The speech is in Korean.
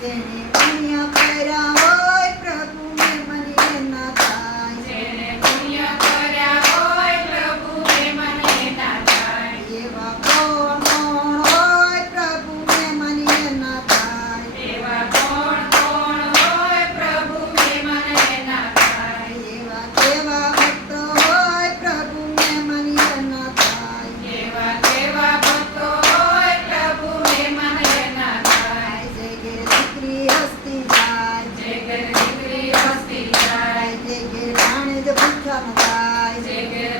tiene 불편하다. 이제